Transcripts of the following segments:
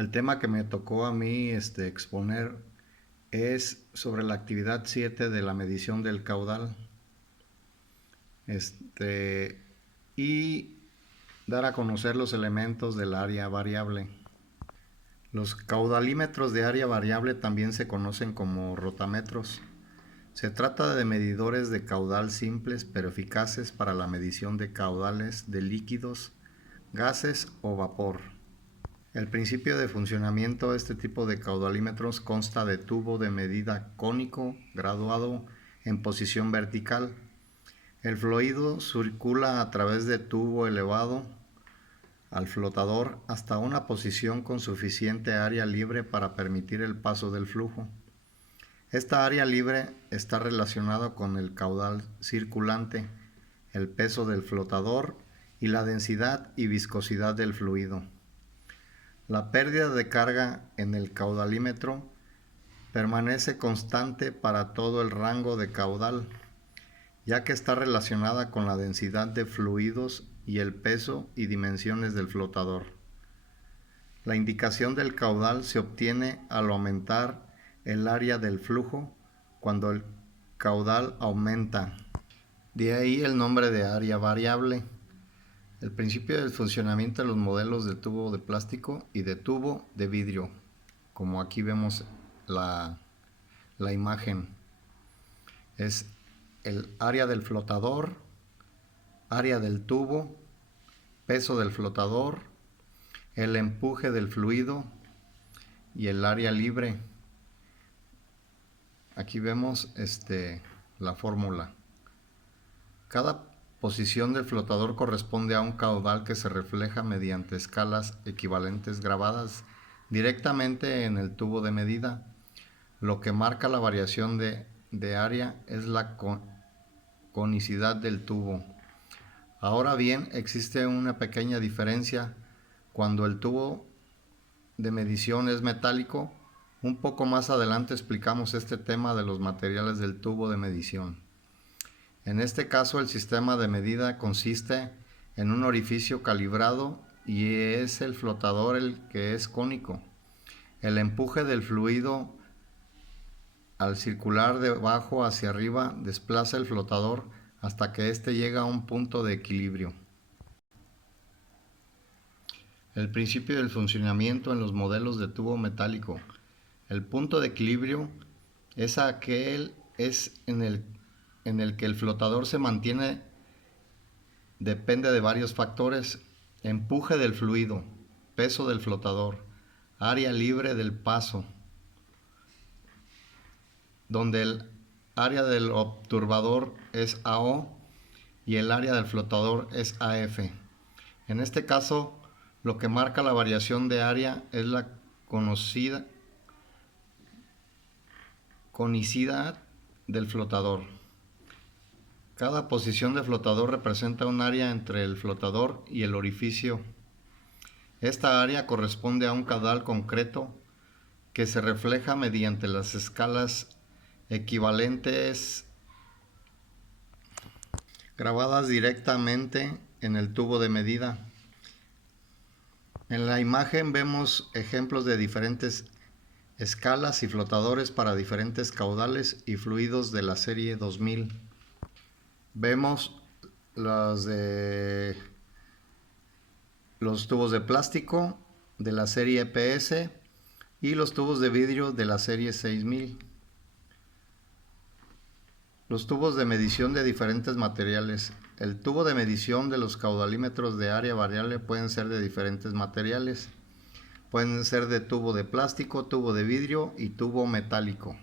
El tema que me tocó a mí exponer es sobre la actividad 7 de la medición del caudal este, y dar a conocer los elementos del área variable. Los caudalímetros de área variable también se conocen como rotámetros. Se trata de medidores de caudal simples pero eficaces para la medición de caudales de líquidos, gases o vapor. El principio de funcionamiento de este tipo de caudalímetros consta de tubo de medida cónico graduado en posición vertical. El fluido circula a través de tubo elevado al flotador hasta una posición con suficiente área libre para permitir el paso del flujo. Esta área libre está relacionada con el caudal circulante, el peso del flotador y la densidad y viscosidad del fluido. La pérdida de carga en el caudalímetro permanece constante para todo el rango de caudal, ya que está relacionada con la densidad de fluidos y el peso y dimensiones del flotador. La indicación del caudal se obtiene al aumentar el área del flujo cuando el caudal aumenta. De ahí el nombre de área variable. El principio del funcionamiento de los modelos de tubo de plástico y de tubo de vidrio, como aquí vemos la imagen, es el área del flotador, área del tubo, peso del flotador, el empuje del fluido y el área libre. Aquí vemos la fórmula. Cada posición del flotador corresponde a un caudal que se refleja mediante escalas equivalentes grabadas directamente en el tubo de medida. Lo que marca la variación de área es la conicidad del tubo. Ahora bien, existe una pequeña diferencia. Cuando el tubo de medición es metálico, un poco más adelante explicamos este tema de los materiales del tubo de medición. En este caso, el sistema de medida consiste en un orificio calibrado y es el flotador el que es cónico. El empuje del fluido al circular de abajo hacia arriba desplaza el flotador hasta que éste llega a un punto de equilibrio. El principio del funcionamiento en los modelos de tubo metálico. El punto de equilibrio es aquel en el que el flotador se mantiene. Depende de varios factores: empuje del fluido, peso del flotador, área libre del paso, donde el área del obturador es AO y el área del flotador es AF. En este caso, lo que marca la variación de área es la conicidad del flotador. Cada posición de flotador representa un área entre el flotador y el orificio. Esta área corresponde a un caudal concreto que se refleja mediante las escalas equivalentes grabadas directamente en el tubo de medida. En la imagen vemos ejemplos de diferentes escalas y flotadores para diferentes caudales y fluidos de la serie 2000. Vemos los tubos de plástico de la serie PS y los tubos de vidrio de la serie 6000. Los tubos de medición de diferentes materiales. El tubo de medición de los caudalímetros de área variable pueden ser de diferentes materiales. Pueden ser de tubo de plástico, tubo de vidrio y tubo metálico.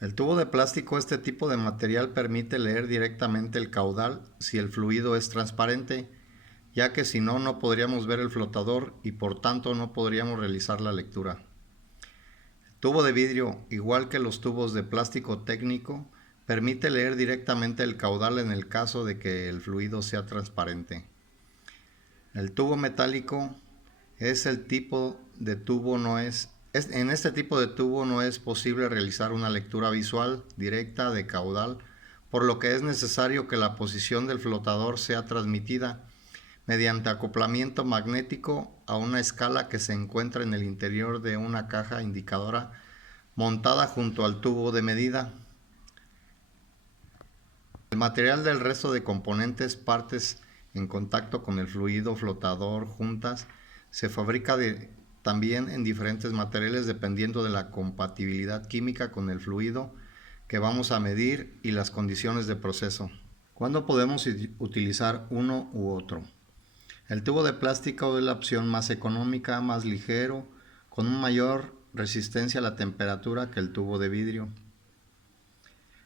El tubo de plástico, este tipo de material, permite leer directamente el caudal si el fluido es transparente, ya que si no, no podríamos ver el flotador y por tanto no podríamos realizar la lectura. El tubo de vidrio, igual que los tubos de plástico técnico, permite leer directamente el caudal en el caso de que el fluido sea transparente. El tubo metálico es el tipo de tubo en este tipo de tubo no es posible realizar una lectura visual directa de caudal, por lo que es necesario que la posición del flotador sea transmitida mediante acoplamiento magnético a una escala que se encuentra en el interior de una caja indicadora montada junto al tubo de medida. El material del resto de componentes, partes en contacto con el fluido flotador juntas, se fabrica también en diferentes materiales dependiendo de la compatibilidad química con el fluido que vamos a medir y las condiciones de proceso. ¿Cuándo podemos utilizar uno u otro? El tubo de plástico es la opción más económica, más ligero, con una mayor resistencia a la temperatura que el tubo de vidrio.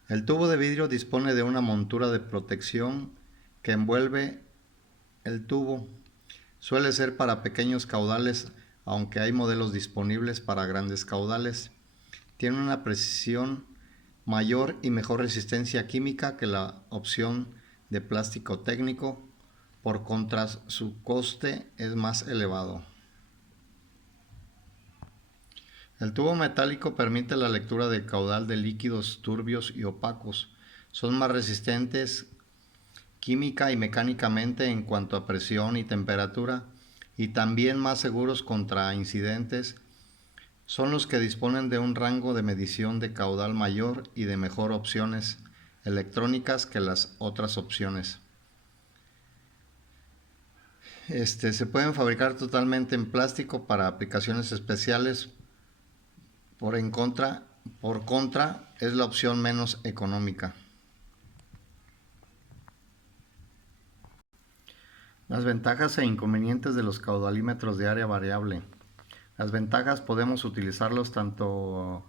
El tubo de vidrio dispone de una montura de protección que envuelve el tubo. Suele ser para pequeños caudales, aunque hay modelos disponibles para grandes caudales. Tiene una precisión mayor y mejor resistencia química que la opción de plástico técnico. Por contra, su coste es más elevado. El tubo metálico permite la lectura del caudal de líquidos turbios y opacos. Son más resistentes química y mecánicamente en cuanto a presión y temperatura, y también más seguros contra incidentes. Son los que disponen de un rango de medición de caudal mayor y de mejor opciones electrónicas que las otras opciones. Se pueden fabricar totalmente en plástico para aplicaciones especiales. Por contra, es la opción menos económica. Las ventajas e inconvenientes de los caudalímetros de área variable. Las ventajas: podemos utilizarlos tanto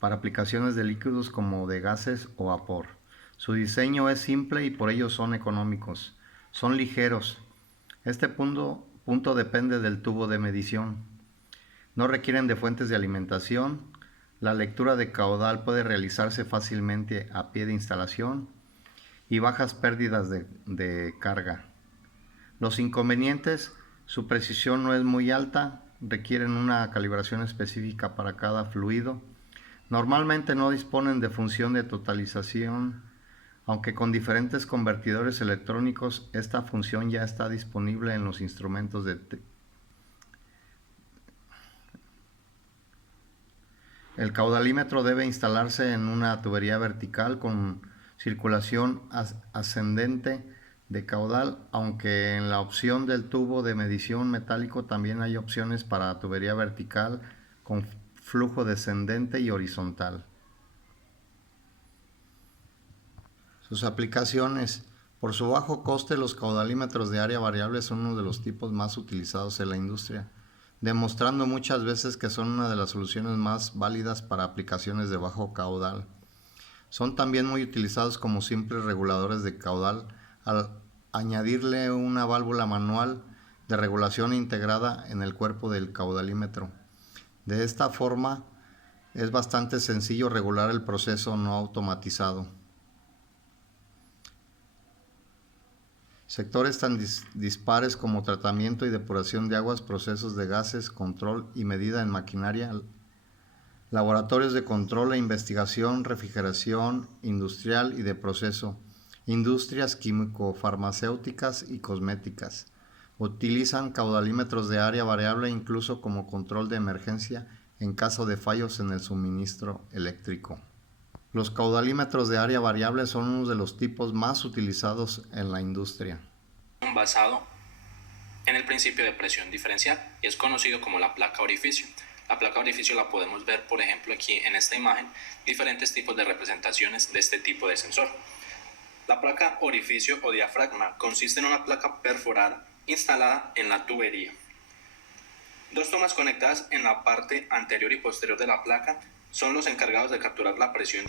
para aplicaciones de líquidos como de gases o vapor. Su diseño es simple y por ello son económicos. Son ligeros. Este punto depende del tubo de medición. No requieren de fuentes de alimentación. La lectura de caudal puede realizarse fácilmente a pie de instalación y bajas pérdidas de carga. Los inconvenientes: su precisión no es muy alta, requieren una calibración específica para cada fluido. Normalmente no disponen de función de totalización, aunque con diferentes convertidores electrónicos esta función ya está disponible en los instrumentos de El caudalímetro debe instalarse en una tubería vertical con circulación ascendente de caudal, aunque en la opción del tubo de medición metálico también hay opciones para tubería vertical con flujo descendente y horizontal. Sus aplicaciones: por su bajo coste, los caudalímetros de área variable son uno de los tipos más utilizados en la industria, demostrando muchas veces que son una de las soluciones más válidas para aplicaciones de bajo caudal. Son también muy utilizados como simples reguladores de caudal al añadirle una válvula manual de regulación integrada en el cuerpo del caudalímetro. De esta forma es bastante sencillo regular el proceso no automatizado. Sectores tan dispares como tratamiento y depuración de aguas, procesos de gases, control y medida en maquinaria, laboratorios de control e investigación, refrigeración industrial y de proceso, industrias químico-farmacéuticas y cosméticas. Utilizan caudalímetros de área variable incluso como control de emergencia en caso de fallos en el suministro eléctrico. Los caudalímetros de área variable son uno de los tipos más utilizados en la industria. Basado en el principio de presión diferencial y es conocido como la placa orificio. La placa orificio la podemos ver, por ejemplo, aquí en esta imagen, diferentes tipos de representaciones de este tipo de sensor. La placa orificio o diafragma consiste en una placa perforada instalada en la tubería. Dos tomas conectadas en la parte anterior y posterior de la placa son los encargados de capturar la presión